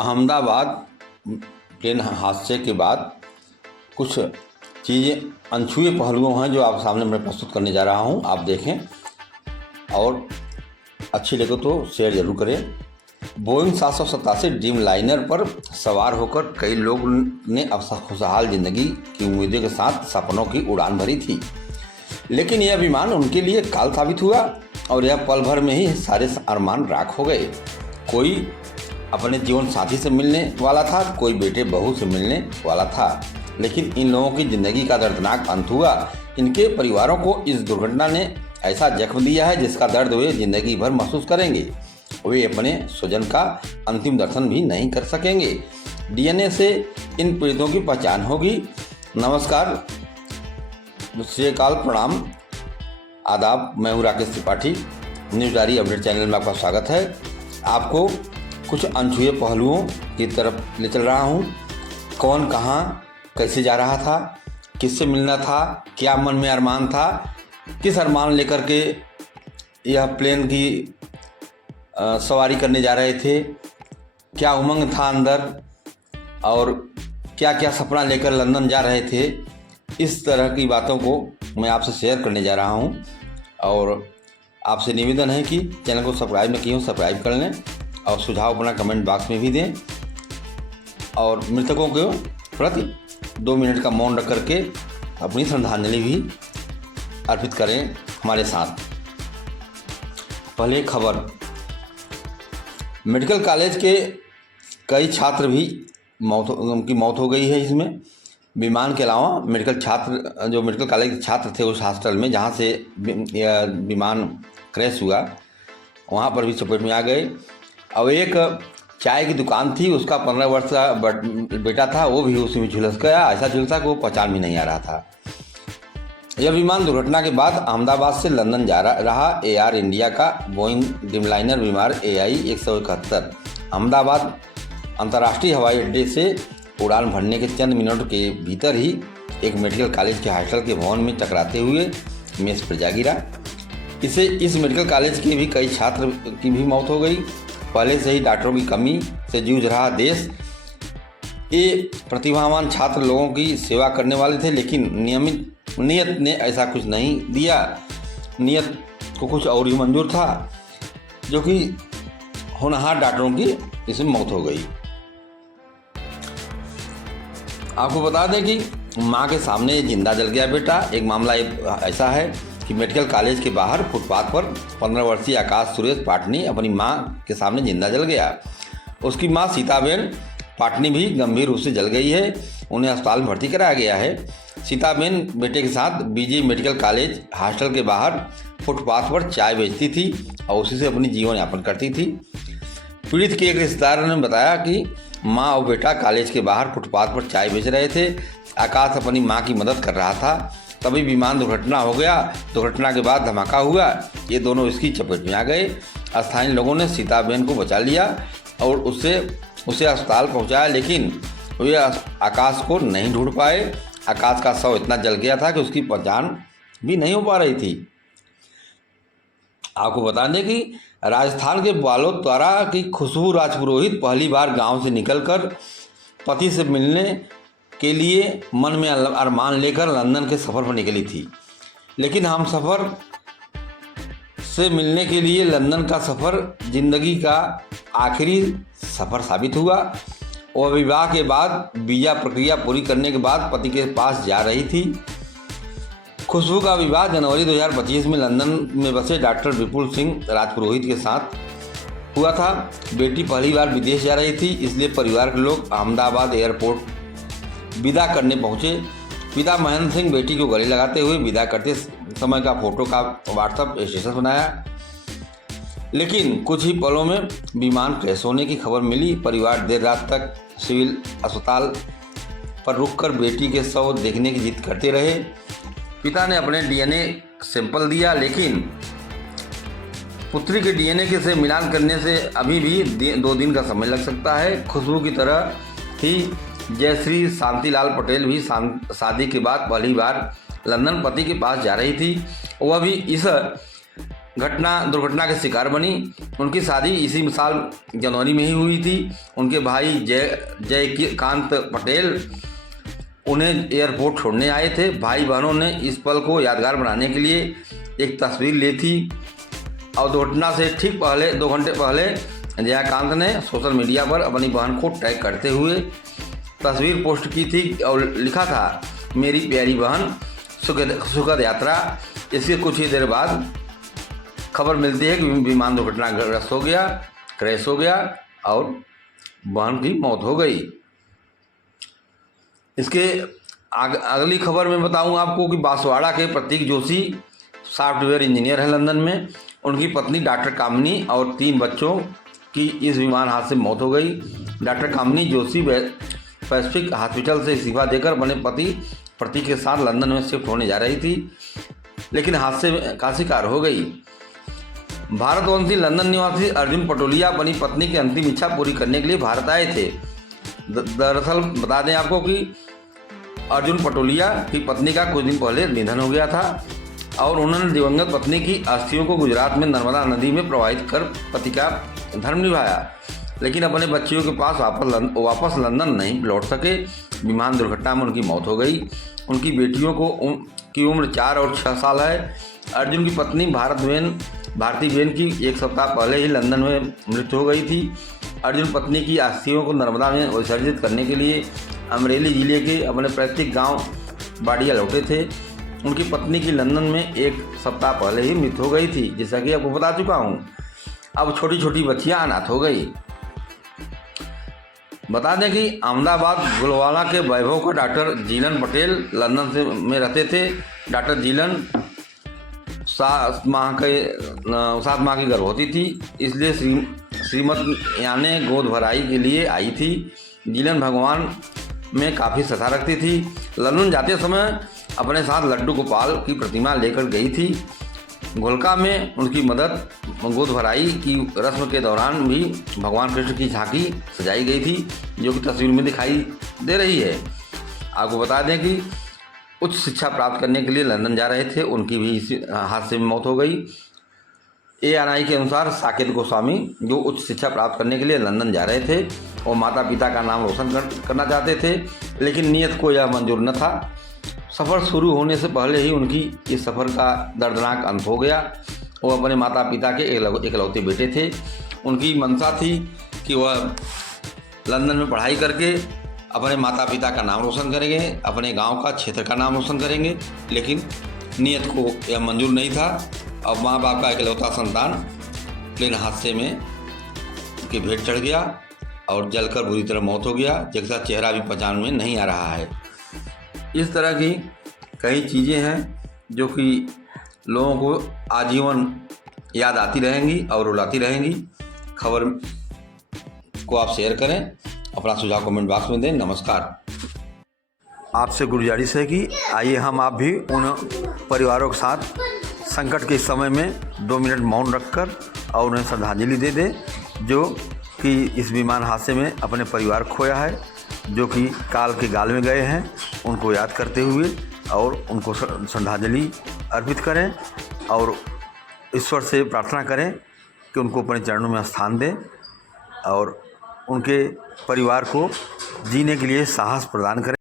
Ahmedabad train हादसे के बाद कुछ चीज़ें अनछुए पहलुओं हैं जो आप सामने मैं प्रस्तुत करने जा रहा हूं। आप देखें और अच्छी लगे तो शेयर जरूर करें। बोइंग 787 ड्रीम लाइनर पर सवार होकर कई लोग ने खुशहाल जिंदगी की उम्मीदों के साथ सपनों की उड़ान भरी थी, लेकिन यह विमान उनके लिए काल साबित हुआ और यह पल भर में ही सारे अरमान राख हो गए। कोई अपने जीवन साथी से मिलने वाला था, कोई बेटे बहू से मिलने वाला था, लेकिन इन लोगों की जिंदगी का दर्दनाक अंत हुआ। इनके परिवारों को इस दुर्घटना ने ऐसा जख्म दिया है जिसका दर्द वे जिंदगी भर महसूस करेंगे। वे अपने स्वजन का अंतिम दर्शन भी नहीं कर सकेंगे। डीएनए से इन पीड़ितों की पहचान होगी। नमस्कार, श्री अकाल, प्रणाम, आदाब। मैं हूँ Rakesh Tripathi. News diary update channel में आपका स्वागत है। आपको कुछ अनछुए पहलुओं की तरफ ले चल रहा हूँ। कौन कहाँ कैसे जा रहा था, किससे मिलना था, क्या मन में अरमान था, किस अरमान लेकर के यह प्लेन की सवारी करने जा रहे थे, क्या उमंग था अंदर और क्या क्या सपना लेकर लंदन जा रहे थे। इस तरह की बातों को मैं आपसे शेयर करने जा रहा हूं और आपसे निवेदन है कि चैनल को सब्सक्राइब न किए हो सब्सक्राइब कर लें और सुझाव अपना कमेंट बॉक्स में भी दें और मृतकों के प्रति 2 मिनट का मौन रख करके अपनी श्रद्धांजलि भी अर्पित करें हमारे साथ। पहले खबर, मेडिकल कॉलेज के कई छात्र भी उनकी मौत हो गई है। इसमें विमान के अलावा मेडिकल कॉलेज के छात्र थे उस हॉस्टल में जहां से विमान क्रैश हुआ, वहां पर भी चपेट में आ गए। और एक चाय की दुकान थी, उसका 15 वर्ष का बेटा था, वो भी उसमें झुलस गया। ऐसा झुलसा कि वो पहचान भी नहीं आ रहा था। यह विमान दुर्घटना के बाद अहमदाबाद से लंदन जा रहा एयर इंडिया का बोइंग ड्रीमलाइनर विमान AI 171 अहमदाबाद अंतर्राष्ट्रीय हवाई अड्डे से उड़ान भरने के चंद मिनट के भीतर ही एक मेडिकल कॉलेज के हॉस्टल के भवन में टकराते हुए मेज पर जा गिरा। इस मेडिकल कॉलेज के भी कई छात्र की भी मौत हो गई। पहले से ही डॉक्टरों की कमी से जूझ रहा देश। ये प्रतिभावान छात्र लोगों की सेवा करने वाले थे, लेकिन नियत ने ऐसा कुछ नहीं दिया। नियत को कुछ और ही मंजूर था, जो कि होनहार डॉक्टरों की इसमें मौत हो गई। आपको बता दें कि मां के सामने जिंदा जल गया बेटा। एक मामला ऐसा है कि मेडिकल कॉलेज के बाहर फुटपाथ पर 15 वर्षीय आकाश सुरेश पाटनी अपनी मां के सामने जिंदा जल गया। उसकी मां सीताबेन पाटनी भी गंभीर रूप से जल गई है। उन्हें अस्पताल में भर्ती कराया गया है। सीताबेन बेटे के साथ बीजे मेडिकल कॉलेज हॉस्टल के बाहर फुटपाथ पर चाय बेचती थी और उसी से अपनी जीवन यापन करती थी। पीड़ित के एक रिश्तेदार ने बताया कि मां और बेटा कॉलेज के बाहर फुटपाथ पर चाय बेच रहे थे। आकाश अपनी मां की मदद कर रहा था, तभी विमान दुर्घटना हो गया। दुर्घटना के बाद धमाका हुआ, ये दोनों इसकी चपेट में आ गए। स्थानीय लोगों ने सीताबेन को बचा लिया और उसे अस्पताल पहुंचाया, लेकिन वे आकाश को नहीं ढूंढ पाए। आकाश का शव इतना जल गया था कि उसकी पहचान भी नहीं हो पा रही थी। आपको बता दें कि राजस्थान के बालोतरा की खुशबू राजपुरोहित पहली बार गांव से निकलकर पति से मिलने के लिए मन में अरमान लेकर लंदन के सफ़र पर निकली थी, लेकिन हम सफ़र से मिलने के लिए लंदन का सफ़र जिंदगी का आखिरी सफ़र साबित हुआ। वह विवाह के बाद वीज़ा प्रक्रिया पूरी करने के बाद पति के पास जा रही थी। खुशबू का विवाह जनवरी 2025 में लंदन में बसे डॉक्टर विपुल सिंह राजपुरोहित के साथ हुआ था। बेटी पहली बार विदेश जा रही थी, इसलिए परिवार के लोग अहमदाबाद एयरपोर्ट विदा करने पहुंचे। पिता महेंद्र सिंह बेटी को गले लगाते हुए विदा करते समय का फोटो का व्हाट्सएप स्टेटस बनाया, लेकिन कुछ ही पलों में विमान क्रैश होने की खबर मिली। परिवार देर रात तक सिविल अस्पताल पर रुककर बेटी के शव देखने की जिद करते रहे। पिता ने अपने डीएनए सैंपल दिया, लेकिन पुत्री के डीएनए के से मिलान करने से अभी भी 2 दिन का समय लग सकता है। खुशबू की तरह ही जयश्री शांतिलाल पटेल भी शादी के बाद पहली बार लंदन पति के पास जा रही थी। वह भी इस दुर्घटना के शिकार बनी। उनकी शादी इसी साल जनवरी में ही हुई थी। उनके भाई जयकांत पटेल उन्हें एयरपोर्ट छोड़ने आए थे। भाई बहनों ने इस पल को यादगार बनाने के लिए एक तस्वीर ली थी और दुर्घटना से ठीक पहले 2 घंटे पहले जयकांत ने सोशल मीडिया पर अपनी बहन को टैग करते हुए तस्वीर पोस्ट की थी और लिखा था, मेरी प्यारी बहन सुखद यात्रा। इसके कुछ ही देर बाद खबर मिलती है कि विमान दुर्घटनाग्रस्त हो गया, क्रैश हो गया और बहन की मौत हो गई। इसके अगली खबर में बताऊं आपको कि बांसवाड़ा के प्रतीक जोशी सॉफ्टवेयर इंजीनियर है लंदन में। उनकी पत्नी डॉक्टर कामिनी और 3 बच्चों की इस विमान हादसे में मौत हो गई। डॉक्टर कामिनी जोशी पैसिफिक हॉस्पिटल से इस्तीफा देकर अपने पति प्रतीक के साथ लंदन में शिफ्ट होने जा रही थी, लेकिन हादसे का शिकार हो गई। भारतवंशी लंदन निवासी अर्जुन पटोलिया अपनी पत्नी की अंतिम इच्छा पूरी करने के लिए भारत आए थे। दरअसल बता दें आपको कि अर्जुन पटोलिया की पत्नी का कुछ दिन पहले निधन हो गया था और उन्होंने दिवंगत पत्नी की अस्थियों को गुजरात में नर्मदा नदी में प्रवाहित कर पति का धर्म निभाया, लेकिन अपने बच्चियों के पास वापस लंदन नहीं लौट सके। विमान दुर्घटना में उनकी मौत हो गई। उनकी बेटियों की उम्र 4 और 6 साल है। अर्जुन की पत्नी भारती बेन की 1 सप्ताह पहले ही लंदन में मृत्यु हो गई थी। अर्जुन पत्नी की अस्थियों को नर्मदा में विसर्जित करने के लिए अमरेली जिले के अपने पैतृक गांव बाड़िया लौटे थे। उनकी पत्नी की लंदन में 1 सप्ताह पहले ही मृत्यु हो गई थी, जैसा कि आपको बता चुका हूँ। अब छोटी छोटी बच्चियाँ अनाथ हो गई। बता दें कि अहमदाबाद गुलवाला के वैभव का डॉक्टर जीलन पटेल लंदन में रहते थे। डॉक्टर जीलन 7 माह की गर्भवती थी, इसलिए श्रीमती याने गोद भराई के लिए आई थी। जीलन भगवान में काफ़ी श्रद्धा रखती थी। लंदन जाते समय अपने साथ लड्डू गोपाल की प्रतिमा लेकर गई थी। घोलका में उनकी मदद गोद भराई की रस्म के दौरान भी भगवान कृष्ण की झांकी सजाई गई थी, जो कि तस्वीर में दिखाई दे रही है। आपको बता दें कि उच्च शिक्षा प्राप्त करने के लिए लंदन जा रहे थे, उनकी भी इसी हादसे में मौत हो गई। ANI के अनुसार साकेत गोस्वामी जो उच्च शिक्षा प्राप्त करने के लिए लंदन जा रहे थे और माता पिता का नाम रोशन करना चाहते थे, लेकिन नीयत को यह मंजूर न था। सफ़र शुरू होने से पहले ही उनकी इस सफ़र का दर्दनाक अंत हो गया। वो अपने माता पिता के इकलौते बेटे थे। उनकी मंशा थी कि वह लंदन में पढ़ाई करके अपने माता पिता का नाम रोशन करेंगे, अपने गांव का क्षेत्र का नाम रोशन करेंगे, लेकिन नीयत को यह मंजूर नहीं था। अब माँ बाप का इकलौता संतान प्लेन हादसे में उनकी भेंट चढ़ गया और जलकर बुरी तरह मौत हो गया, जिसका चेहरा भी पहचान में नहीं आ रहा है। इस तरह की कई चीज़ें हैं जो कि लोगों को आजीवन याद आती रहेंगी और रुलाती रहेंगी। खबर को आप शेयर करें, अपना सुझाव कमेंट बॉक्स में दें। नमस्कार। आपसे गुजारिश है कि आइए हम आप भी उन परिवारों के साथ संकट के समय में 2 मिनट मौन रखकर और उन्हें श्रद्धांजलि दे दें, जो कि इस विमान हादसे में अपने परिवार खोया है, जो कि काल के गाल में गए हैं। उनको याद करते हुए और उनको श्रद्धांजलि अर्पित करें और ईश्वर से प्रार्थना करें कि उनको अपने चरणों में स्थान दें और उनके परिवार को जीने के लिए साहस प्रदान करें।